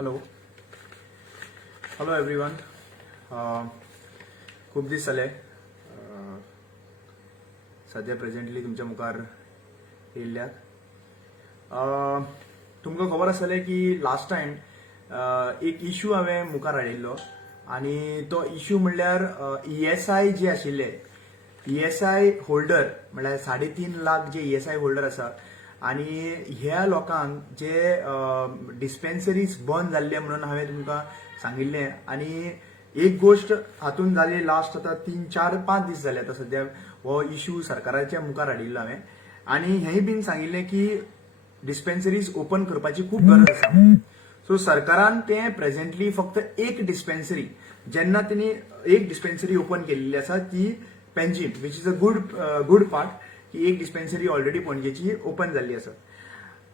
Hello hello everyone. खूप दीस जाले सध्या प्रेझेंटली तुमच्या मुखार येयल्यात. तुमकां खबर आसतलें की लास्ट टायम एक इश्यू हांवें मुखार हाडिल्लो आनी तो इश्यू म्हणल्यार ESI जे आशिल्ले ESI होल्डर म्हणल्यार 3.5 लाख जे ESI होल्डर आसा आनी ह्या लोकांक जे डिस्पेन्सरीज बंद जाल्ले म्हणून हांवें तुमकां सांगिल्लें. आनी एक गोष्ट हातून जाली लास्ट आतां 3-4-5 दीस जाले आतां सद्या हो इश्यू सरकाराच्या मुखार हाडिल्लो हांवें आनी हेंय बीन सांगिल्लें की डिस्पेन्सरीज ओपन करपाची खूप गरज आसा. सो सरकारान तें प्रेझेंटली फक्त एक डिस्पेन्सरी जेन्ना तेणी एक डिस्पेन्सरी ओपन केल्ली आसा ती Panjim which is a good part की एक डिस्पेन्सरी ऑलरेडी पणजेची ओपन जाल्ली आसा.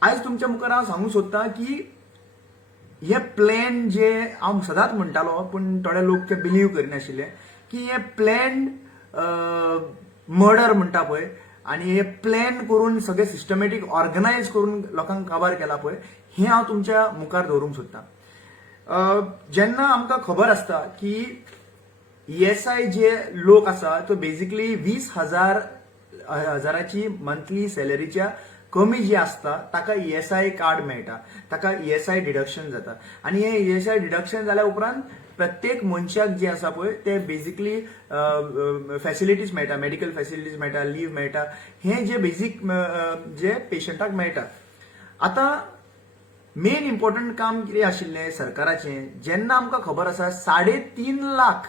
आयज तुमच्या मुखार हांव सांगूंक सोदतां की हे प्लॅन जे हांव सदांच म्हणटालो पूण थोडे लोक ते बिलीव करिनाशिल्ले की हे प्लॅन मर्डर म्हणटा पळय आनी हे प्लॅन करून सगळे सिस्टमॅटीक ऑर्गनायज करून लोकांक काबार केला पळय हें हांव तुमच्या मुखार दवरूंक सोदतां. जेन्ना आमकां खबर आसता की ESI जे लोक आसा तो बेसिकली 20,000 मंथली सॅलरीच्या कमी जी आसता ताका ESI कार्ड मेळटा, ताका ESI डिडक्शन जाता आनी हे ESI डिडक्शन जाल्या उपरांत प्रत्येक मनशाक जे आसा पळय ते बेसिकली फॅसिलिटीज मेळटा, मेडिकल फॅसिलिटीज मेळटा, लीव मेळटा, हे जे बेसिक जे पेशंटाक मेळटा. आतां मेन इम्पॉर्टंट काम कितें आशिल्लें सरकाराचें जेन्ना आमकां खबर आसा 3.5 लाख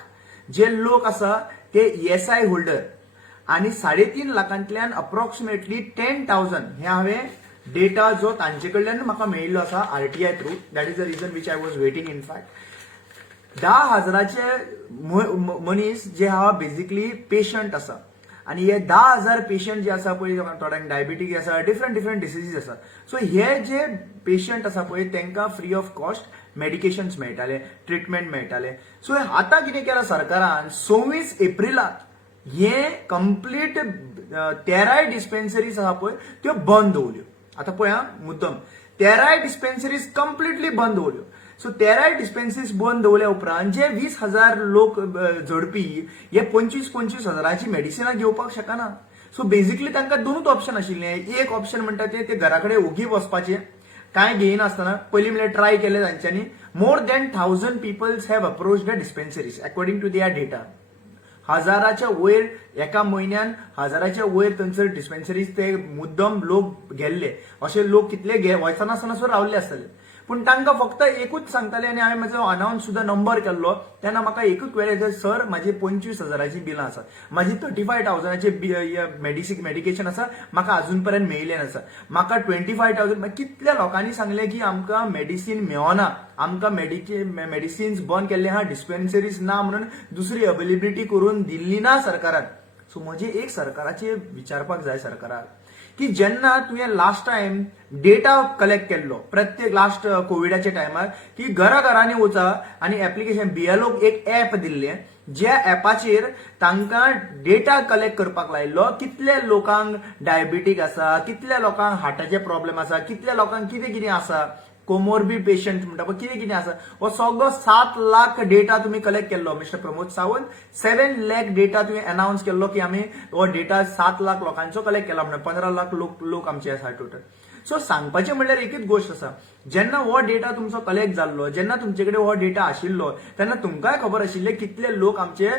जे लोक आसा ते ESI होल्डर आनी 3.5 लाखांतल्यान अप्रॉक्सिमेटली 10,000 हे हांवें डेटा जो तांचे कडल्यान म्हाका मेळिल्लो आसा RTI through. That is the region which I was waiting. In fact 10,000 मनीस जे हा बेसिकली पेशंट आसा आनी हे 10,000 पेशंट जे आसा पळय थोड्यांक डायबिटीज आसा, डिफरंट डिसिजीज आसा. सो हे जे पेशंट आसा पळय तांकां फ्री ऑफ कॉस्ट मेडिकेशन्स मेळटाले, ट्रिटमेंट मेळटाले. सो आतां कितें केलां सरकारान 26 एप्रिलाक हे कंप्लीट 13 डिस्पेन्सरीज आसा पळय त्यो बंद दवरल्यो. आतां पळय मुद्दम 13 डिस्पेन्सरीज कंप्लिटली बंद दवरल्यो. सो 13 डिस्पेन्सरीज बंद दवरल्या उपरांत जे 20,000 लोक झडपी हे 25,000 मेडिसिनां घेवपाक शकना. सो बेसिकली तांकां दोनूच ऑप्शन आशिल्ले. एक ऑप्शन म्हणटा ते घरा कडेन ओगी वचपाचें कांय घेयनासतना. पयलीं म्हणल्यार ट्राय केलें तांच्यांनी. More than 1,000 peoples have approach the dispensaries according to their data. 1000च्या वयर एका म्हयन्यान 1000च्या वयर थंयसर डिस्पेन्सरीज ते मुद्दम लोक गेल्ले. असे लोक कितले वचनासतना सुद्दां रावल्ले आसतले पूण तांकां फक्त एकूच सांगताले आनी हांवें म्हजो अनाउन्स सुद्दां नंबर केल्लो तेन्ना म्हाका एकूच वेळेर सर म्हाजी 25,000 बिलां आसा, म्हाजी 35,000 मेडिकेशन आसा म्हाका अजून पर्यंत मेळिल्लें नासा. म्हाका 25,000 कितल्या लोकांनी सांगलें की आमकां मेडिसीन मेळना, आमकां मेडिसिन्स बंद केल्ले आहा, डिस्पेन्सरीज ना म्हणून दुसरी अवेलेबिलिटी करून दिल्ली ना सरकारान. सो म्हजें एक सरकाराचें विचारपाक जाय सरकाराक की जेन्ना तुवें लास्ट टायम डेटा कलेक्ट केल्लो प्रत्येक लास्ट कोविडाच्या टायमार की घरांनी वचा आनी एप्लिकेशन BLOक एक ऍप दिल्लें ज्या ऍपाचेर तांकां डेटा कलेक्ट करपाक लायिल्लो कितल्या लोकांक डायबिटीक आसा, कितल्या लोकांक हार्टाचे प्रॉब्लेम आसा, कितल्या लोकांक कितें कितें आसा, कोमोर्बिड पेशंट म्हणटा पळय कितें कितें आसा, हो सगळो 7 लाख डेटा तुम्ही कलेक्ट केल्लो. मिस्टर प्रमोद सावंत 7 लाख डेटा तुवें अनाउन्स केल्लो की आमी हो डेटा 7 लाख लोकांचो कलेक्ट केला म्हणून 15 लाख लोक आमचे आसा टोटल. सो सांगपाचें म्हणल्यार एकच गोष्ट आसा, जेन्ना हो डेटा तुमचो कलेक्ट जाल्लो, जेन्ना तुमचे कडेन हो डेटा आशिल्लो तेन्ना तुमकांय खबर आशिल्लें कितले लोक आमचे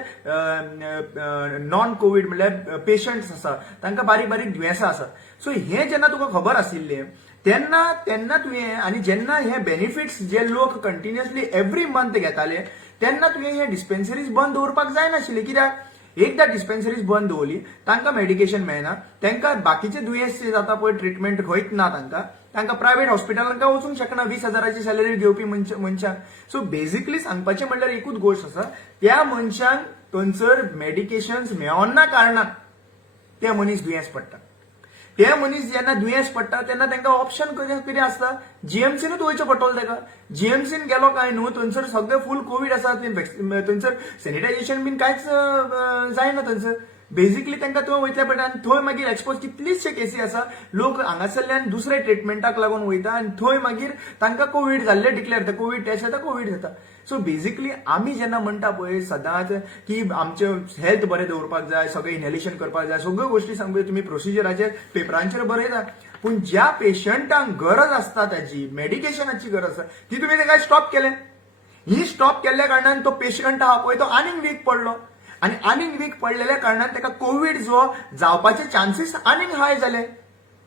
नॉन कोविड म्हणल्यार पेशंट्स आसा, तांकां बारीक बारीक दुयेंसां आसा. सो हें जेन्ना तुका खबर आशिल्लें तेन्ना तुवें आनी जेन्ना हे बेनिफिट्स जे लोक कंटिन्युअसली एव्हरी मंथ घेताले तेन्ना तुवें हे डिस्पेन्सरीज बंद दवरपाक जायनाशिल्ले. कित्याक एकदा डिस्पेन्सरीज बंद दवरली तांकां मेडिकेशन मेळना, तांकां बाकीचे दुयेंस जाता पळय ट्रिटमेंट खंयच ना, तांकां प्रायवेट हॉस्पिटलांक वचूंक शकना 20,000 सॅलरी घेवपी मनशांक. सो बेसिकली सांगपाचें म्हणल्यार एकूच गोष्ट आसा, त्या मनशांक थंयसर मेडिकेशन्स मेळना कारणान ते मनीस दुयेंस पडटा. ते मनीस जेन्ना दुयेंस पडटा तेन्ना तांकां ऑप्शन कितें आसता, GMCनूच वयचें पडटलें ताका. GMCन गेलो काय न्हू थंयसर सगळें फूल कोविड आसा, थंयसर सॅनिटायझेशन बीन कांयच जायना थंयसर. बेसिकली तांकां थंय वयतले पडटा आनी थंय मागीर एक्सपोज कितलीचशे केसी आसा लोक हांगासरल्यान दुसरे ट्रिटमेंटाक लागून वयता आनी थंय मागीर तांकां कोविड जाल्ले डिक्लेअर जाता कोविड टेस्ट जाता कोविड जाता सो बेसिकली आमी जेन्ना म्हणटा पळय सदांच की आमचें हेल्थ बरें दवरपाक जाय सगळें इनहेलेशन करपाक जाय सगळ्यो गोश्टी सांगपी तुमी प्रोसिजराचेर पेपरांचेर बरयता पूण ज्या पेशंटांक गरज आसता त्याची मेडिकेशनाची गरज आसता ती तुमी ताका स्टॉप केलें ही स्टॉप केल्ल्या कारणान तो पेशंट आहा पळय तो आनीक वीक पडलो आणि आनीक वीक पडलेल्या कारणान ताका कोविड जो जावपाचे चान्सीस आनीक हाय जाले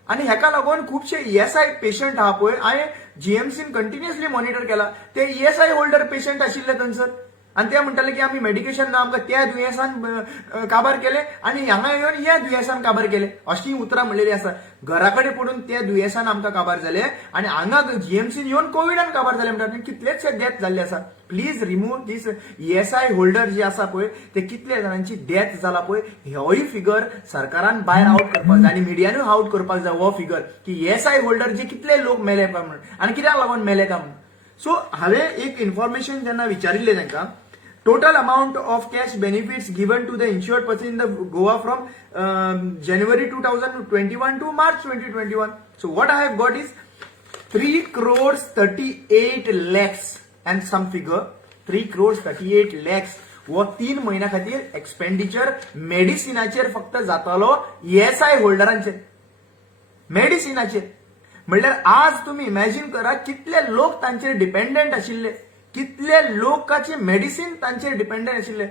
आणि हेका लागून खुबशे ईएसआय पेशंट आहा पळय हांवें जीएमसीन कंटिन्युअसली मॉनिटर केला ते ईएसआय होल्डर पेशंट आशिल्ले थंयसर आणि ते म्हणटाले की आम्ही मेडिकेशन ना आमकां त्या दुयेंसान काबार केले आणि हांगा येवन ह्या दुयेंसान काबार केले अशी उतरां म्हणलेली आसा घरा कडेन पडून त्या दुयेंसान आमकां काबार जाले आणि हांगा जीएमसीन येवन कोविडान काबार जाले म्हणटात कितलेशे डेथ जाल्ले आसा please remove these ESI holder जे आसा पळय ते कितले जाणांची डेथ जाला पळय होय फिगर सरकारान भायर आउट करपाक जाय आनी मिडियानूय आउट करपाक जाय हो फिगर की ईएसआय होल्डर जे कितले लोक मेले काय म्हणून आनी कित्याक लागून मेले काय म्हणून सो हांवें एक इन्फॉर्मेशन जेन्ना विचारिल्लें तांकां total amount of cash benefits given to the insured person in the Goa from January 2021 to March 2021. So what I have got is 3 crores 38 lakhs and some figure 3 crores 38 lakhs व 3 महिन्या खातीर expenditure मेडिसिनाचेर फक्त जातालो ESI होल्डरांचेर मेडिसिनाचेर म्हणल्यार आज तुम्ही imagine करा कितले लोक तांचेर डिपेंडंट आशिल्ले कितले लोकांचे मेडिसिन तांचेर डिपेंडंट आशिल्ले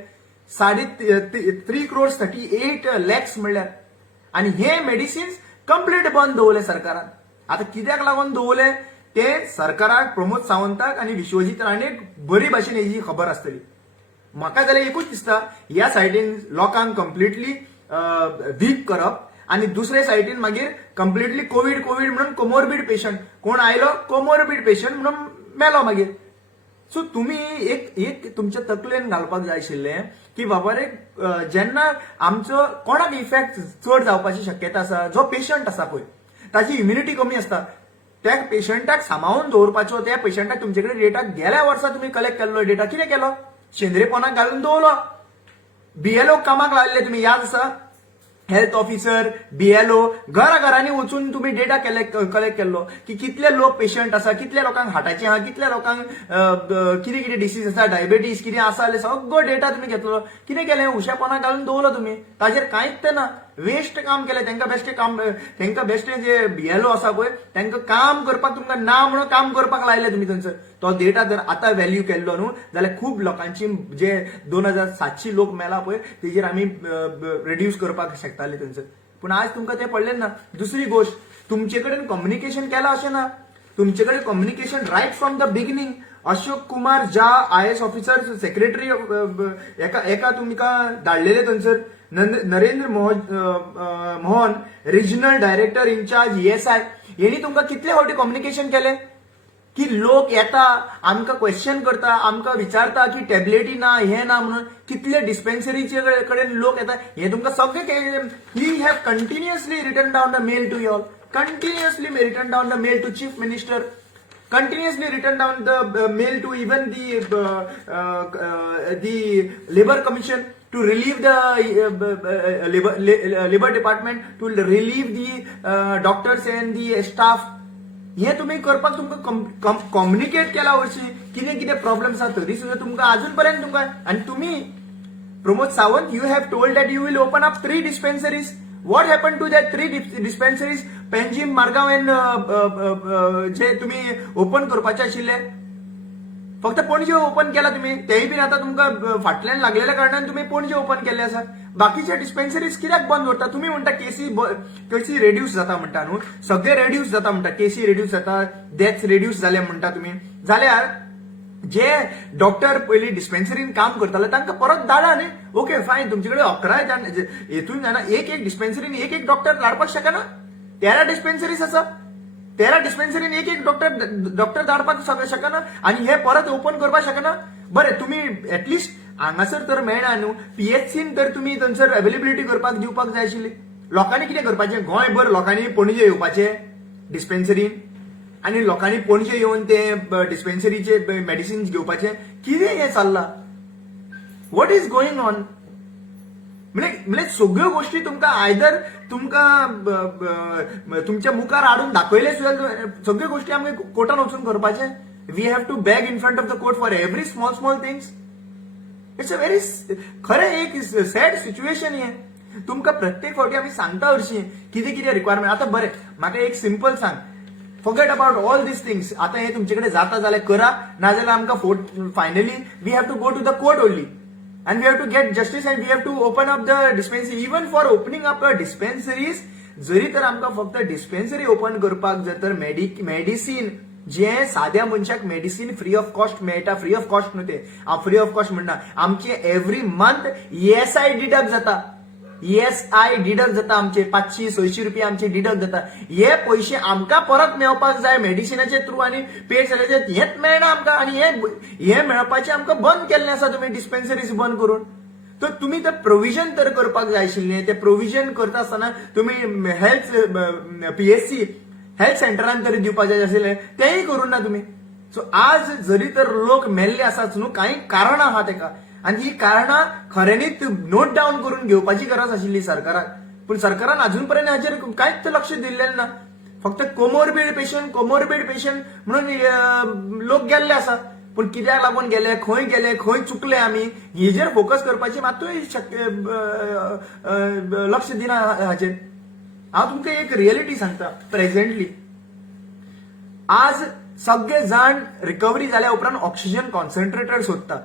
3 crores 38 lakhs म्हणल्यार आणि हे मेडिसिन्स कंप्लीट बंद दवरले सरकारान आता कित्याक लागून दवरले ते सरकाराक प्रमोद सावंताक आणि विश्वजीत राणेक बरी भाशेन हेजी खबर आसतली म्हाका जाल्यार एकूच दिसता ह्या सायडीन लोकांक कंप्लिटली वीक करप आणि दुसरे सायडीन मागीर कंप्लिटली कोविड म्हणून कोमोरबीड पेशंट कोण आयलो कोमोरबीड पेशंट म्हणून मेलो मागीर सो तुम्ही एक तुमच्या तकलेन घालपाक जाय आशिल्लें की बाबा रे जेन्ना आमचो कोणाक इफेक्ट चड जावपाची शक्यता आसा जो पेशंट आसा पळय ताची इम्युनिटी कमी आसता त्या पेशंटाक सांबाळून दवरपाचो त्या पेशंटाक तुमचे कडेन डेटा गेल्या वर्सा तुम्ही कलेक्ट केल्लो डेटा कितें केलो शेंद्रेपणाक घालून दवरलो बीएलओ कामाक लायल्ले तुम्ही याद आसा हेल्थ ऑफिसर बीएलओ घरांनी वचून तुम्ही डेटा कलेक्ट केल्लो की कितले लोक पेशंट आसा कितल्या लोकांक हार्टाचे आहा कितल्या लोकांक कितें कितें डिसीज आसा डायबिटीज कितें आसा जाल्यार सगळो डेटा तुम्ही घेतलो कितें केलें हुशापणाक घालून दवरलो तुम्ही ताजेर कांयच ते ना वेस्ट काम केलें तांकां बेश्टे जे बीएलओ आसा पळय तांकां काम करपाक तुमकां ना म्हणून काम करपाक लायले तुम्ही थंयसर तो डेटा जर आतां व्हॅल्यू केल्लो न्हू जाल्यार खूब लोकांची जे 2700 लोक मेला पळय तेजेर आमी रिड्यूस करपाक शकताले थंयसर पूण आज तुमकां तें पडलें ना दुसरी गोश्ट तुमचे कडेन कम्युनिकेशन केलां अशें ना तुमचे कडेन communication right from the beginning Ashok Kumar Jha IAS officer secretary एका तुमकां धाडलेले थंयसर Narendra Mohan regional director in charge ESI हेणी तुमकां कितले फावटी कम्युनिकेशन केलें की लोक येता आमकां क्वेश्चन करता आमकां विचारता की टॅबलेटी ना हे ना म्हणून कितले डिस्पेन्सरीचे कडेन लोक येता हे तुमकां सगळें ही have continuously written down the mail to you all continuously written down the mail to chief minister continuously written down the mail to even the labor commission to relieve the labor department to relieve the doctors and the staff हे तुम्ही करपाक तुमकां communicate केला वर्षी कितें कितें problems आसा तरी सुद्दां तुमकां अजून पर्यंत तुमकां आणि तुम्ही Pramod Sawant you have told that you will open up 3 dispensaries What happened to that 3 dispensaries Panjim Margao end जे तुम्ही ओपन करपाचे आशिल्ले फक्त पणजे ओपन केला तुम्ही तेही बीन आता तुमकां फाटल्यान लागलेल्या कारणान तुम्ही पणजे ओपन केले आसा बाकीचे डिस्पेन्सरीज कित्याक बंद करता तुम्ही म्हणटा केसी रेड्यूस जाता म्हणटा न्हू सगळे रेड्यूस जाता म्हणटा केसी रेड्यूस जाता डेथ्स रेड्यूस जाले म्हणटा तुम्ही जाल्यार जे डॉक्टर पयली डिस्पेन्सरीन काम करताले तांकां परत धाडा न्ही ओके फायन तुमचे कडेन 11 हेतून जाणा एक डिस्पेन्सरीन एक डॉक्टर धाडपाक शकना 13 डिस्पेन्सरीज आसा 13 डिस्पेन्सरीन एक डॉक्टर धाडपाक शकना आणि हे परत ओपन करपाक शकना बरें तुम्ही एटलिस्ट हांगासर तर मेळना न्हू पीएचसीन तर तुम्ही थंयसर अवेलेबिलिटी करपाक दिवपाक जाय आशिल्ली लोकांनी कितें करपाचें गोंयभर लोकांनी पणजे येवपाचें डिस्पेन्सरीन आणि लोकांनी पणजे येवन ते डिस्पेन्सरीचे मेडिसिन्स घेवपाचे कितें हें चल्लां व्हॉट इज गोईंग ऑन म्हणजे सगळ्यो गोष्टी तुमकां आयदर तुमच्या मुखार हाडून दाखयले सुद्दां सगळ्यो गोष्टी आमकां कोर्टान वचून करपाचे. We have to beg in front of the court for every small things. It's a very खरें एक सॅड सिच्युएशन हे. तुमकां प्रत्येक फावटी आमी सांगता हरशीं कितें कितें रिक्वायरमेंट. आतां बरें म्हाका एक सिंपल सांग, forget about all these things. आतां हे तुमचे कडेन जाता जाल्यार करा, नाजाल्यार आमकां finally we have to go to the court only and we have to get justice and we have to open up the dispensary. Even for opening up the dispensaries, जरी तर आमकां फक्त डिस्पेन्सरी ओपन करपाक जर तर medicine जे साध्या मनशाक मेडिसिन फ्री ऑफ कॉस्ट मेळटा, फ्री ऑफ कॉस्ट न्हू ते, हांव फ्री ऑफ कॉस्ट म्हणना, आमचे एव्हरी मंथ ESI डिडक्ट जाता. ESI डिडक्ट जाता आमचे 500-600 रुपया आमचे डिडक्ट जाता. हे पयशे आमकां परत मेळपाक जाय मेडिसिनाचे थ्रू आनी पेड जाल्याचे हेच मेळना आमकां. आनी हे मेळपाचे आमकां बंद केल्लें आसा तुमी डिस्पेन्सरीज बंद करून. तर तुमी ते प्रोव्हिजन तर करपाक जाय आशिल्लें. ते प्रोव्हिजन करता आसतना तुमी हेल्थ PSC हेल्थ सेंटरान तरी दिवपाक जाय आशिल्लें, तेंय करूं ना तुमी. सो आज जरी तर लोक मेल्ले आसात न्हू, कांय कारणां आहा तेका, आनी ही कारणां खऱ्यांनीच नोट डावन करून घेवपाची गरज आशिल्ली सरकाराक. पूण सरकारान अजून पर्यंत हाचेर कांयच लक्ष दिल्लें ना. फक्त कोमोरबीड पेशंट म्हणून लोक गेल्ले आसा. पूण कित्याक लागून गेले, खंय चुकले आमी, हेजेर फोकस करपाची मात्तूय लक्ष दिना हाचेर. हांव तुमकां एक रियलिटी सांगता. प्रेझेंटली आज सगळे जाण रिकवरी जाल्या उपरांत ऑक्सिजन कॉन्सन्ट्रेटर सोदतात.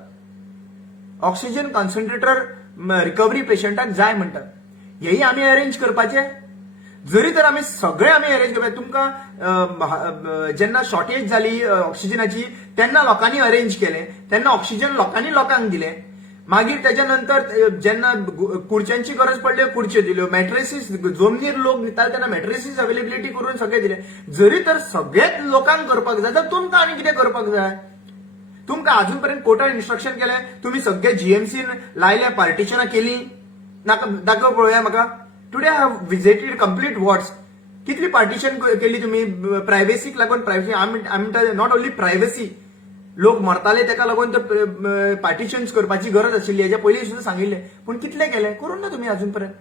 ऑक्सिजन कॉन्सन्ट्रेटर रिकवरी पेशंटाक जाय म्हणटात. हेही आमी अरेंज करपाचे. जरी तर आमी सगळे अरेंज करपाचे. तुमकां जेन्ना शॉर्टेज जाली ऑक्सिजनाची तेन्ना लोकांनी अरेंज केले, तेन्ना ऑक्सिजन लोकांक दिले. मागीर त्याच्या नंतर जेन्ना खुर्च्यांची गरज पडली खुर्च्यो दिल्यो, मॅट्रेसीस जमनीर लोक न्हिदताले तेन्ना मॅट्रेसीस अवेलेबिलिटी करून सगळे दिले. जरी तर सगळेच लोकांक करपाक जाय तर तुमकां आनी कितें करपाक जाय. तुमकां अजून पर्यंत कोर्टान इन्स्ट्रक्शन केलें, तुम्ही सगळे GMCन लायल्या, पार्टिशनां केली, दाखव पळोवया म्हाका. Today I have visited complete wards. कितली पार्टिशन केली तुम्ही प्रायव्हसीक लागून. प्रायव्हसी नॉट ओन्ली प्रायव्हसी, लोक मरताले तेका लागून तर पार्टिशन्स करपाची गरज आशिल्ली, हेच्या पयलीं सुद्दां सांगिल्लें. पूण कितले केले, करूं ना तुम्ही अजून पर्यंत.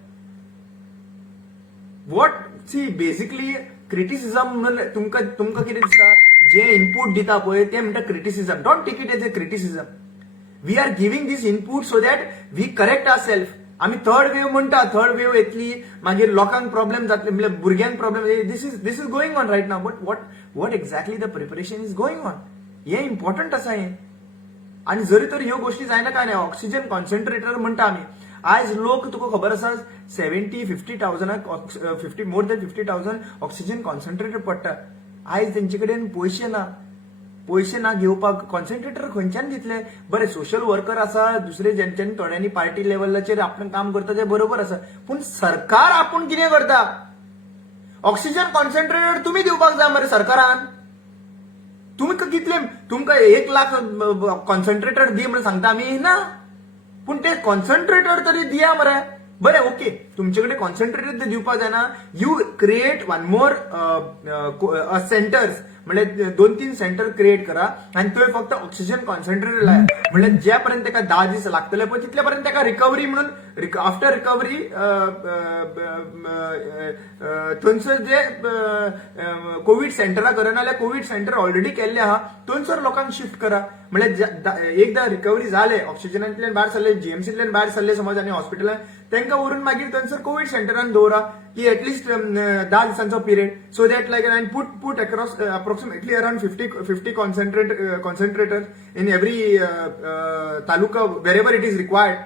वॉट सी बेसिकली क्रिटिसिजम म्हणून तुमकां कितें दिसता, जे इनपूट दिता पळय ते म्हणटा criticism. Don't take it as a criticism. We are giving these input so that we correct our self. आमी थर्ड वेव म्हणटा, थर्ड वेव येतली, मागीर लोकांक प्रॉब्लेम जातले, म्हणजे भुरग्यांक problem. This is going on right now. But what exactly the preparation is going on, हे important आसा हे. आणि जरी तर ह्यो गोष्टी जायना काय नाही. ऑक्सिजन कॉन्सन्ट्रेटर म्हणटा आमी. आज लोक तुका खबर आसा 50,000 मोर दॅन 50,000 ऑक्सिजन कॉन्सन्ट्रेटर पडटा. आयज तेंचे कडेन पैसे ना घेवपाक. कॉन्सन्ट्रेटर खंयच्यान दितले. बरें सोशल वर्कर आसा, दुसरे ज्यांच्यानी थोड्यांनी पार्टी लेवलाचेर आपण काम करता ते बरोबर आसा. पूण सरकार आपूण कितें करता. ऑक्सिजन कॉन्सन्ट्रेटर तुम्ही दिवपाक जाय मरे सरकारान. तुमकां कितले, तुमकां 1 लाख कॉन्सन्ट्रेटर दी म्हणून सांगता आमी ना. पूण ते कॉन्सन्ट्रेटर तरी दिया मरे. बरें ओके, तुमचे कडेन कॉन्सन्ट्रेटर ते दिवपाक जायना. You create one more centres, म्हणजे 2-3 सेंटर क्रिएट करा आणि थंय फक्त ऑक्सिजन कॉन्सन्ट्रेटर लाया. म्हणजे ज्या पर्यंत तेका 10 दीस लागतले पळय तितले पर्यंत तेका रिकवरी म्हणून आफ्टर रिकवरी थंयसर जे कोविड सेंटरा करना जाल्यार कोविड सेंटर ऑलरेडी केल्ले आहा थंयसर लोकांक शिफ्ट करा. म्हणजे एकदा रिकवरी जाले, ऑक्सिजनांतल्यान भायर सरले, GMCतल्यान भायर सरले समज आनी हॉस्पिटलान, तांकां व्हरून मागीर थंयसर कोविड सेंटरान दवरा की एटलीस्ट 10 दिसांचो period. So that like and put across approximately around 50 concentrator in every taluka wherever it is required.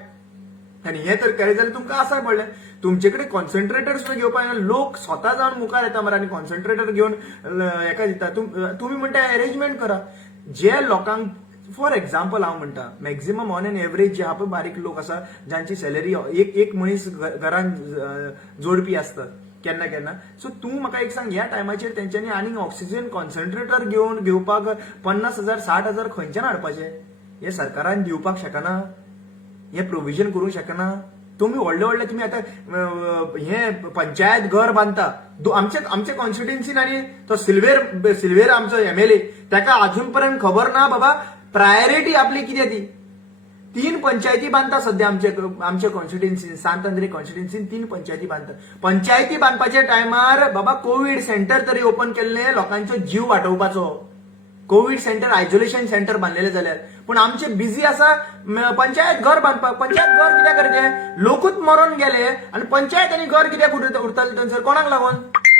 आणि हे तर केले जाल्यार तुमकां आसार पडलें. तुमचे कडेन कॉन्सन्ट्रेटर सुद्दां घेवपाक येना. लोक स्वता जावन मुखार येता मरे आनी कॉन्सन्ट्रेटर घेवन हेका दिता. तुम्ही म्हणटा अरेंजमेंट करा. जे लोकांक फॉर एक्झाम्पल हांव म्हणटा मॅक्झिमम ऑन एन एव्हरेज जे आहा पळय बारीक लोक आसा जांची सॅलरी एक मनीस घरान जोडपी आसता केन्ना. सो तूं म्हाका एक सांग, ह्या टायमाचेर तेंच्यांनी आनीक ऑक्सिजन कॉन्सन्ट्रेटर घेवपाक 50,000 60,000 खंयच्यान हाडपाचे. हे सरकारान दिवपाक शकना, हे प्रोव्हिजन करूंक शकना. तुम्ही व्हडले तुम्ही आता हे पंचायत घर बांधता. आमचे कॉन्स्टिट्युएन्सीन आणि तो सिल्वेर आमचो MLA, त्याका अजून पर्यंत खबर ना बाबा प्रायोरिटी आपली किती ती. 3 पंचायती बांधता सध्या आमच्या कॉन्स्टिट्युन्सीन, सांतंद्री कॉन्स्टिट्युन्सीन 3 पंचायती बांधता. पंचायती बांधपाच्या टायमार बाबा कोविड सेंटर तरी ओपन केल्ले लोकांचो जीव वाटोवपाचो. कोविड सेंटर, आयसोलेशन सेंटर बांधलेले जाल्यार. पण आमचे बिझी आसा पंचायत घर बांधपाक. पंचायत घर कित्याक करचे? लोकूच मरून गेले आणि पंचायत आनी घर कित्याक उरताले थंयसर? कोणाक लागून?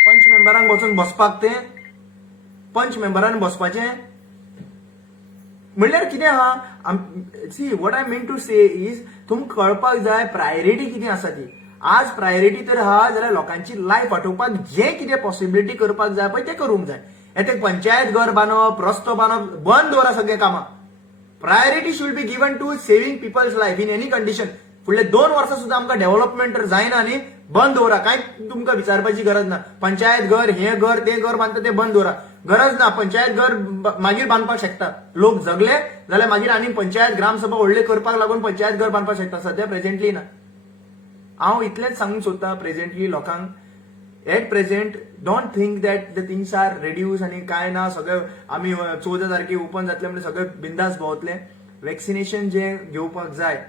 पंच मेंबरांक बसून बसपाक. ते पंच मेंबरान बसपाचें म्हणल्यार कितें आहा? See what I mean to say is, तुमकां कळपाक जाय प्रायोरिटी कितें आसा ती. आज प्रायोरिटी तर आहा जाल्यार लोकांची लायफ वाटोवपाक जे कितें पॉसिबिलिटी करपाक जाय पळय तें करूंक जाय. येते पंचायत घर बांदप, रस्तो बांदप बंद दवरा सगळे कामां. Priority should be given to saving peoples life in any condition. फुडले 2 वर्सां सुद्दां आमकां डेव्हलपमेंट तर जायना न्ही, बंद दवरा. कांय तुमकां विचारपाची गरज ना. पंचायत घर, हें घर, तें घर बांदता तें बंद दवरा. गरज ना. पंचायत घर मागीर बांदपाक शकता. लोक जगले जाल्यार मागीर आनी पंचायत ग्रामसभा व्हडले करपाक लागून पंचायत घर बांदपाक शकता. सध्या प्रेझेंटली ना. हांव इतलेंच सांगूंक सोदतां प्रेझेंटली लोकांक, at present don't think that the things are reduce आनी काय ना, सगळें आमी 14 तारखेक ओपन जातले म्हणजे सगळे बिंदास भोंवतले. वॅक्सिनेशन जे घेवपाक जाय,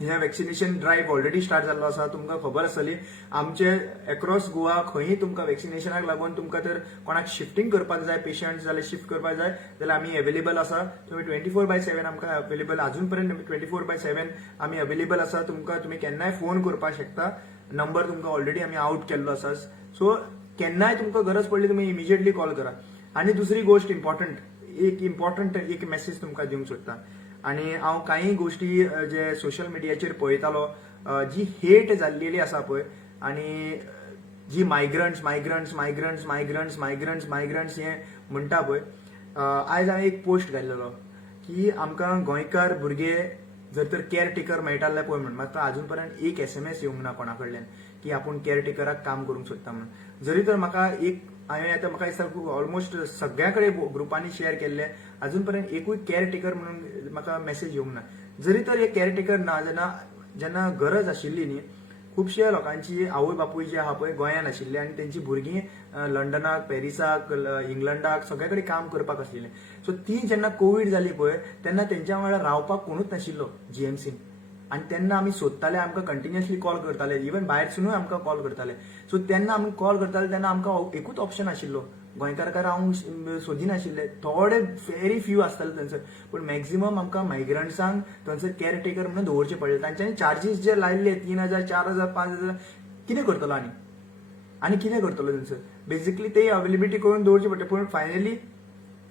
हे वॅक्सिनेशन ड्रायव्ह ऑलरेडी स्टार्ट जाल्लो आसा. तुमकां खबर आसतली आमचे अक्रॉस गोवा खंयी तुमकां वॅक्सिनेशनाक लागून तुमकां तर कोणाक शिफ्टिंग करपाक जाय, पेशंट जाल्यार शिफ्ट करपाक जाय जाल्यार आमी अवेलेबल आसा. तुमी 24/7 आमकां अवेलेबल, अजून पर्यंत 24/7 आमी अवेलेबल आसा. तुमकां तुमी केन्नाय फोन करपाक शकता. नंबर तुमकां ऑलरेडी आमी आउट केल्लो आसा. सो केन्नाय तुमकां गरज पडली तुमी इमिजिएटली कॉल करा. आनी दुसरी गोष्ट इम्पॉर्टंट एक मेसेज तुमकां दिवंक सोदतां. आनी हांव कांय गोश्टी जे सोशल मिडियाचेर पळयतालो, जी हेट जाल्लेली आसा पळय, आनी जी मायग्रंट्स हे म्हणटा पळय, आयज हांवें एक पोस्ट घाल्लेलो की आमकां गोंयकार भुरगे जर तर केअरटेकर मेळटाले पळय म्हणून, म्हाका अजून पर्यंत एक SMS येवंक ना कोणा कडल्यान की आपूण केअरटेकराक काम करूंक सोदता म्हणून. जरी तर म्हाका हांवें आतां म्हाका दिसता ऑलमोस्ट सगळ्या कडेन ग्रुपांनी शेअर केल्ले, अजून पर्यंत एकूय केअरटेकर म्हणून म्हाका मेसेज येवंक ना. जरी तर एक केअरटेकर ना, जेन्ना गरज आशिल्ली न्ही, खुबशे लोकांची आवय बापूय जे आहा पळय गोंयांत आशिल्ले आनी तेंची भुरगीं लंडनाक, पॅरिसाक, इंग्लंडाक सगळे कडेन काम करपाक आशिल्ले. सो ती जेन्ना कोविड जाली पळय तेन्ना तेंच्या वांगडा रावपाक कोणूच नाशिल्लो GMCन. आनी तेन्ना आमी सोदताले, आमकां कंटिन्युअसली कॉल करताले, इवन भायरसुनूय आमकां कॉल करताले. सो तेन्ना आमी कॉल करताले तेन्ना आमकां एकूच ऑप्शन आशिल्लो, गोंयकारांक रावंक सोदिनाशिल्ले. थोडे व्हेरी फ्यू आसताले थंयसर, पण मॅक्झिमम आमकां मायग्रंट्सांक थंयसर केअरटेकर म्हणून दवरचे पडले. तांच्यांनी चार्जीस जे लायल्ले 3,000, 4,000, 5,000 कितें करतलो आनी कितें करतलो थंयसर? बेसिकली ते अवेलेबिलिटी करून दवरचे पडटे. पूण फायनली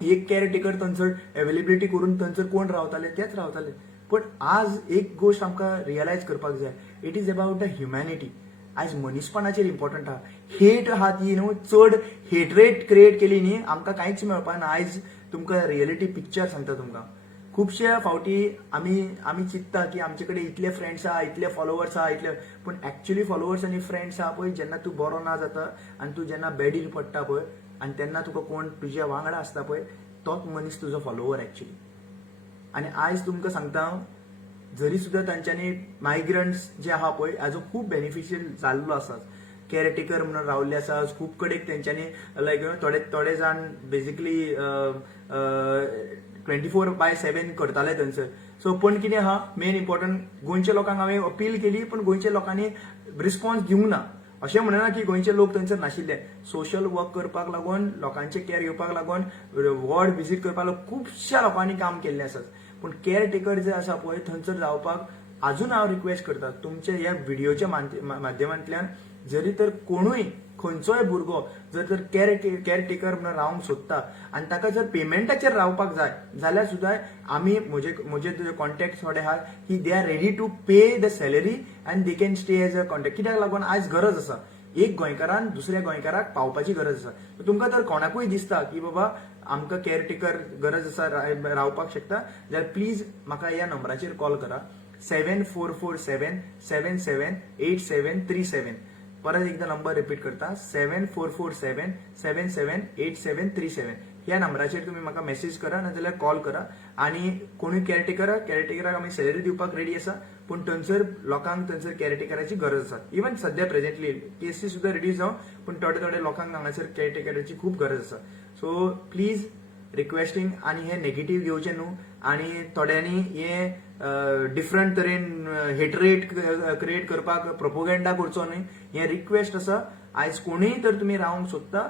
एक केअरटेकर थंयसर अवेलेबिलिटी करून थंयसर कोण रावताले? तेच रावताले. पण आज एक गोष्ट आमकां रियलायज करपाक जाय, it is about the humanity. आयज मनीसपणाचेर इम्पॉर्टंट आहा. हेट आहा ती चड हेटरेट क्रिएट केली न्ही, आमकां कांयच मेळपाना. आयज तुमकां रियलिटी पिक्चर सांगता तुमकां. खुबशे फावटी आमी चिंतता की आमचे कडेन इतले फ्रेंड्स आहा, इतले फॉलोवर्स आहा, इतले, पण एक्चुअली फॉलोवर्स आनी फ्रेंड्स आहा पळय, जेन्ना तूं बरो ना जाता आनी तूं जेन्ना बेडीर पडटा पळय आनी तेन्ना तुका कोण तुज्या वांगडा आसता पळय, तोच मनीस तुजो फॉलोवर एक्चुअली. आनी आयज तुमकां सांगता, जरी सुद्दां तांच्यांनी मायग्रंट्स जे आहा पळय हाजो खूब बेनिफिशियल जाल्लो आसा. केअरटेकर म्हणून रावल्ले आसा खूब कडेन. तेंच्यांनी लायक थोडे जाण बेसिकली 24/7 करताले थंयसर. सो पण कितें आहा, मेन इम्पॉर्टंट गोंयच्या लोकांक हांवें अपील केली, पण गोंयच्या लोकांनी रिस्पॉन्स दिवंक ना. अशें म्हणना की गोंयचे लोक थंयसर नाशिल्ले. सोशल वर्क करपाक लागून, लोकांचे केअर घेवपाक लागून, वॉर्ड व्हिजीट करपाक लागून खुबश्या लोकांनी काम केल्लें आसा. पण केअरटेकर जे आसा पळय थंयसर रावपाक अजून हांव रिक्वेस्ट करता, तुमच्या ह्या व्हिडिओच्या माध्यमांतल्यान जरी तर कोणूय खंयचोय भुरगो जर तर केअरटेकर म्हणून रावंक सोदता आनी ताका जर पेमेंटाचेर रावपाक जाय जाल्यार सुद्दां आमी म्हजे कॉन्टॅक्ट थोडे आहात की they are ready to pay the salary and they can stay as a contact. कित्याक लागून आयज गरज आसा, एक गोंयकारान दुसऱ्या गोंयकाराक पावपाची गरज आसा. तुमकां जर कोणाकूय दिसता की बाबा आमकां केअरटेकर गरज आसा, रावपाक शकता, जाल्यार प्लीज म्हाका ह्या नंबराचेर कॉल करा. 7447778737. परत एकदा नंबर रिपीट करता, 7447778737. ह्या नंबराचेर तुम्ही म्हाका मेसेज करा नाजाल्यार कॉल करा. आनी कोणूय केअरटेकराक आमी सॅलरी दिवपाक रेडी आसा, पूण थंयसर लोकांक थंयसर केअरटेकराची गरज आसा. इवन सध्या प्रेझेंटली केसीस सुद्दां रिड्यूस जावं, पूण थोडे लोकांक हांगासर केअरटेकराची खूब गरज आसा. सो प्लीज रिक्वेस्टिंग आनी हे नेगेटिव्ह घेवचे न्हू आनी थोड्यांनी हे डिफरंट तरेन हेटरेट क्रिएट करपाक प्रोपोगेंडा करचो न्ही हे रिक्वेस्ट आसा आयज कोणीय तर तुमी रावंक सोदता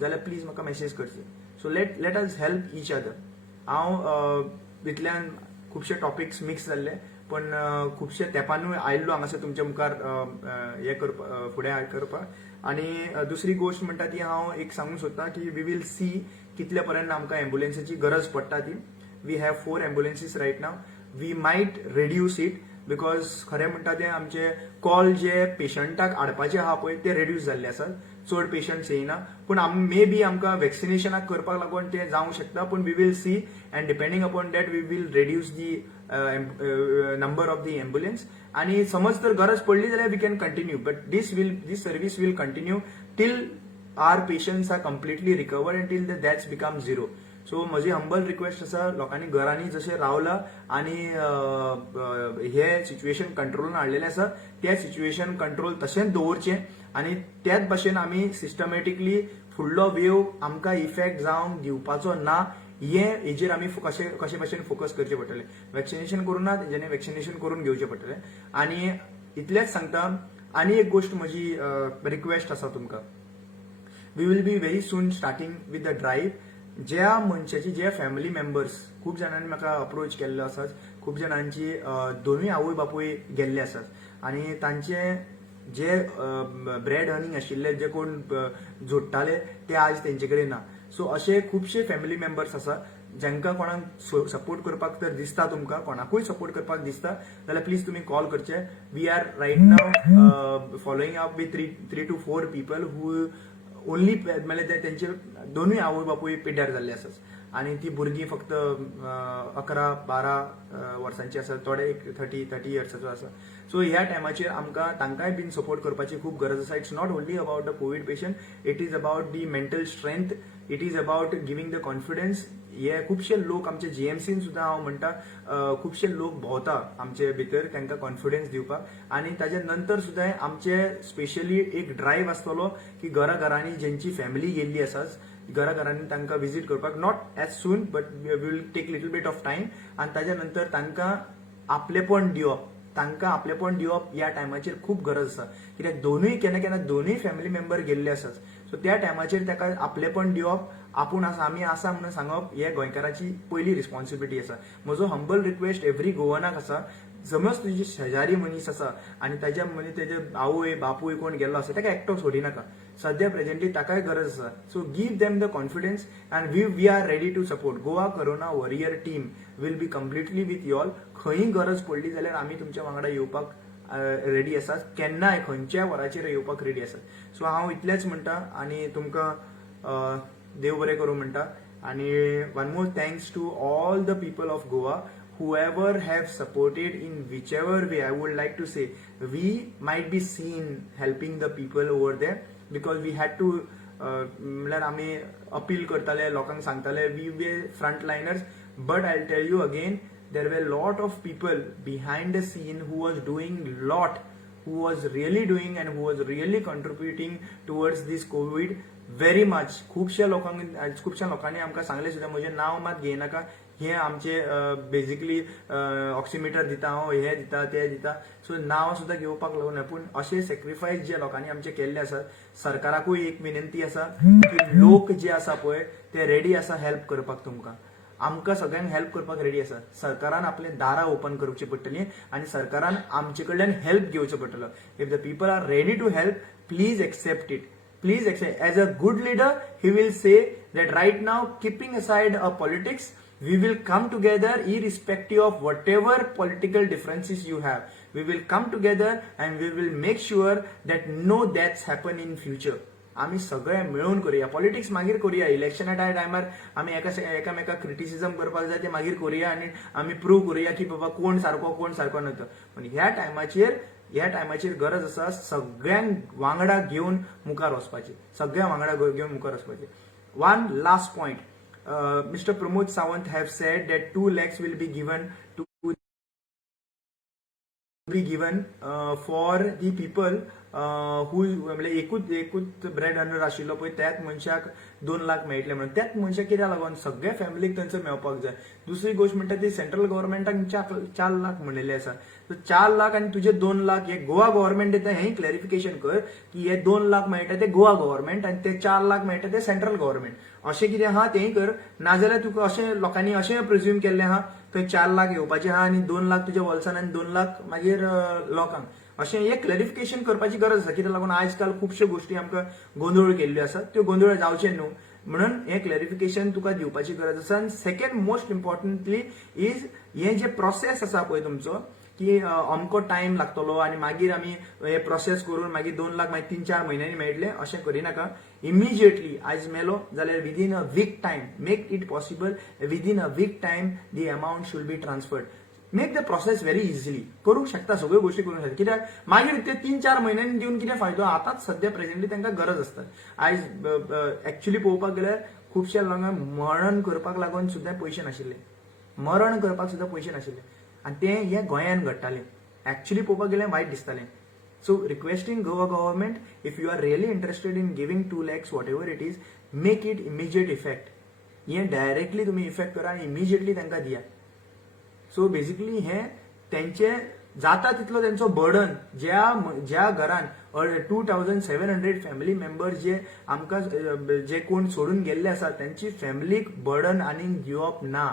जाल्यार प्लीज म्हाका मेसेज करची so let us help each other हांव इतल्यान खुबशे टॉपिक्स मिक्स जाल्ले पण खुबशे तेंपानूय आयिल्लो हांगासर तुमच्या मुखार हे करपाक फुडें करपाक आनी दुसरी गोश्ट म्हणटा ती हांव एक सांगूंक सोदतां की वी वील सी कितले पर्यंत आमकां एम्ब्युलन्सीची गरज पडटा ती we have 4 ambulances right now we might reduce it because खरें म्हणटा तें आमचे कॉल जे पेशंटाक हाडपाचे आहा पळय ते रेड्यूस जाल्ले आसात चड पेशंट्स येयना पूण मे बी आमकां वॅक्सिनेशनाक करपाक लागून ते जावंक शकता पूण we will see and depending upon that we will reduce the number of the ambulance आणि समज तर गरज पडली जाल्यार we can continue but this service will continue till our patients are completely recovered and till the that's become zero so म्हजी humble request आसा लोकांनी घरांनी जशें रावला आनी हे सिच्युएशन कंट्रोलान हाडलेलें आसा तें सिच्युएशन कंट्रोल तशेंच दवरचें आनी त्याच भाशेन आमी सिस्टमॅटिकली फुडलो वेव आमकां इफेक्ट जावंक दिवपाचो ना हेजेर आमी कशे भाशेन फोकस करचे पडटले वॅक्सिनेशन करून ना तेजें वॅक्सिनेशन करून घेवचें पडटलें आनी इतलेंच सांगता आनी एक गोश्ट म्हजी रिक्वेस्ट आसा तुमकां we will be very soon starting with the drive ज्या मनशाची जे फॅमिली मेंबर्स खूब जाणांनी म्हाका अप्रोच केल्लो आसात खूब जाणांची दोनूय आवय बापूय गेल्ले आसात आनी तांचे जे ब्रेड अर्निंग आशिल्ले जे कोण जोडटाले ते आज तेंचे कडेन ना सो असे खुबशे फॅमिली मेंबर्स आसा जांकां कोणाक सपोर्ट करपाक तर दिसता तुमकां कोणाकूय सपोर्ट करपाक दिसता जाल्यार प्लीज तुमी कॉल करचे we are right now following up with 3 to 4 people who only म्हणजे त्यांचे दोनूय आवय बापूय पिड्ड्यार जाल्ले आसात आणि ती भुरगीं फक्त 11-12 वर्सांची आसात थोडे एक 30 इयर्साचो आसा सो ह्या टायमाचेर आमकां तांकांय बीन सपोर्ट करपाची खूब गरज आसा it's not only about the Covid patient it is about the mental strength it is about giving the confidence हे खुबशे लोक आमचे जीएमसीन सुद्दां हांव म्हणटा खुबशे लोक भोंवता आमचे भितर तांकां कॉन्फिडन्स दिवपाक आनी ताजे नंतर सुद्दां आमचे स्पेशली एक ड्रायव्ह आसतलो की घराघरांनी ज्यांची फॅमिली गेल्ली आसात घराघरांनी तांकां विजीट करपाक not as soon but we will take little bit of time आनी ताजे नंतर तांकां आपलेपण दिवप तांकां आपलेपण दिवप ह्या टायमाचेर खूब गरज आसा कित्याक दोनूय फॅमिली मेंबर गेल्ले आसात सो त्या टायमाचेर ताका आपलेपण दिवप आपूण आसा आमी आसा म्हणून सांगप हे गोंयकाराची पयली रिस्पॉन्सिबिलिटी आसा म्हजो हंबल रिक्वेस्ट एवरी गोवनाक आसा समज तुजी शेजारी मनीस आसा आनी ताज्या मनीस तेजे आवय बापूय कोण गेल्लो आसा ताका एकटो सोडिनाका सद्या प्रेझेंटली ताकाय गरज आसा so give them the confidence and we are ready to support Goa corona warrior team will be completely with you all खंयी गरज पडली जाल्यार आमी तुमच्या वांगडा येवपाक रेडी आसात केन्नाय खंयच्याय वराचेर येवपाक रेडी आसात सो हांव इतलेंच म्हणटा आनी तुमकां देव बरें करूं म्हणटा आनी one more thanks to all the people of Goa whoever have supported in whichever way I would like to say we might be seen helping the people over there because we had to म्हळ्यार आमी appeal करताले लोकांक सांगताले we were frontliners but I'll tell you again there were lot of people behind the scene who was doing lot who was really doing and who was really contributing towards this COVID very much खुबशा लोकांनी आमकां सांगले सुद्दां म्हजें नांव मात घेयनाका हे आमचे बेसिकली ऑक्सिमिटर दिता हांव हे दिता ते दिता सो नांव सुद्दां घेवपाक लागून पूण अशे सॅक्रिफायस जे लोकांनी आमचे केल्ले आसात सरकाराकूय एक विनंती आसा की लोक जे आसा पळय ते रेडी आसा हेल्प करपाक तुमकां आमकां सगळ्यांक हेल्प करपाक रेडी आसा सरकारान आपले दारां ओपन करची पडटलीं आनी सरकारान आमचे कडल्यान हेल्प घेवचो पडटलो if the people are ready to help please accept it please accept as a good leader he will say that right now keeping aside politics we will come together irrespective of whatever political differences you have we will come together and we will make sure that no deaths happen in future आम्ही सगळे मिळून करूया politics मागीर करूया इलेक्शना टायमार आम्ही एकामेकाक criticism करपाक जाय ते मागीर करूया आनी आम्ही प्रूव्ह करूया की बाबा कोण सारको नव्हतो पण ह्या टायमाचेर गरज आसा सगळ्यांक वांगडा घेवन मुखार वचपाची one last point mister Pramod Sawant have sed that 2 lakhs will be given for the people म्हणजे एकूच ब्रेड अर्नर आशिल्लो पळय त्याच मनशाक 2 लाख मेळटले म्हणून त्याच मनशाक कित्याक लागून सगळ्या फॅमिलीक तांचो मेळपाक जाय. दुसरी गोष्ट म्हणटा ती सेंट्रल गव्हर्नमेंटान 4 लाख म्हणलेले आसा. 4 लाख आनी तुझे 2 लाख हे गोवा गव्हर्नमेंट दिता हें क्लॅरिफिकेशन कर की हे 2 लाख मेळटा ते गोवा गव्हर्नमेंट आनी ते 4 लाख मेळटा ते सेंट्रल गव्हर्नमेंट अशें कितें आहा तेंय कर. नाजाल्यार तुका अशें लोकांनी अशें प्रिज्यूम केल्लें आहा थंय 4 लाख येवपाचे आहा आनी 2 लाख तुज्या वर्सान आनी 2 लाख मागीर लोकांक अशें हे क्लॅरिफिकेशन करपाची गरज आसा. कित्याक लागून आजकाल खुबश्यो गोष्टी आमकां गोंधळ केल्ल्यो आसात त्यो गोंधळ जावचे न्हू म्हणून हे क्लॅरिफिकेशन तुका दिवपाची गरज आसा. आनी सेकंड मोस्ट इम्पॉर्टंटली इज हे जे प्रोसेस आसा पळय तुमचो की अमको टायम लागतलो आनी मागीर आमी हे प्रोसेस करून मागीर 2 लाख मागीर 3-4 म्हयन्यांनी मेळटले अशें करिनाका. इमिजिएटली आयज मेलो जाल्यार within a week time make it possible within a week time the amount should be transferred. Make the process very easily करूंक शकता सगळ्यो गोष्टी करूंक शकता. कित्याक मागीर ते 3-4 म्हयन्यांनी दिवन कितें फायदो आतांच सध्या प्रेझेंटली तांकां गरज आसता. आयज एक्चुअली पळोवपाक गेल्यार खुबश्या लोकांक मरण करपाक लागून सुद्दां पयशे नाशिल्ले. मरण करपाक सुद्दां पयशे नाशिल्ले आनी ते हे गोंयांत घडटालें. एक्चुअली पळोवपाक गेल्यार वायट दिसतालें. So requesting Goa government if you are really interested in giving 2 lakhs whatever it is make it immediate effect. हे डायरेक्टली तुमी इफेक्ट करा इमिजिएटली तांकां दिया. सो बेसिकली हे त्यांचे जाता तितलो त्यांचो बर्डन ज्या घरान 2700 फॅमिली मेंबर्स जे आमकां जे कोण सोडून गेल्ले आसा त्यांची फॅमिलीक बर्डन आनीक दिवप ना.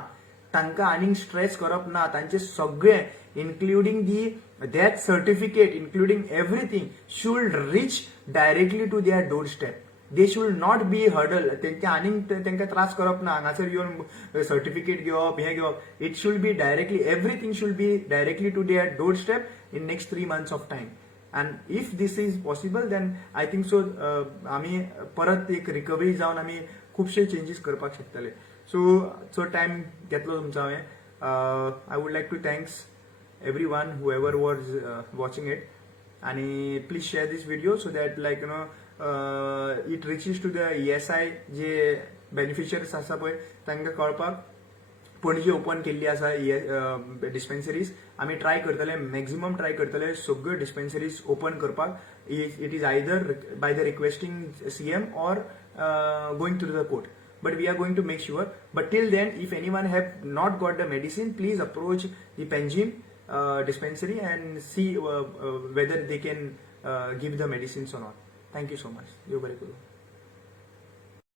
तांकां आनीक स्ट्रेस करप ना. तांचे सगळे including the death certificate including everything should reach directly to their doorstep. They should not be hurdle. तेंचे आनीक तांकां त्रास करप ना. हांगासर येवन सर्टिफिकेट घेवप हे घेवप. It should be directly everything should be directly to their doorstep in next 3 months of time. And if this is possible then I think so आमी परत एक रिकवरी जावन आमी खुबशे चेंजीस करपाक शकतले. सो टायम घेतलो तुमचो हांवें. I would like to thanks everyone whoever was watching it and please share this video so that like it reaches to the ESI जे beneficiaries आसा पळय तांकां कळपाक. पणजी ओपन केल्ली आसा डिस्पेन्सरीज. आमी ट्राय करतले मॅक्झिमम ट्राय करतले सगळ्यो डिस्पेन्सरीज ओपन करपाक. It is either by the requesting CM or going through the court. But we are going to make sure. But till then, if anyone have not got the medicine, please approach the Panjim dispensary and see whether they can give the medicines or not. Thank you so much. You're very good.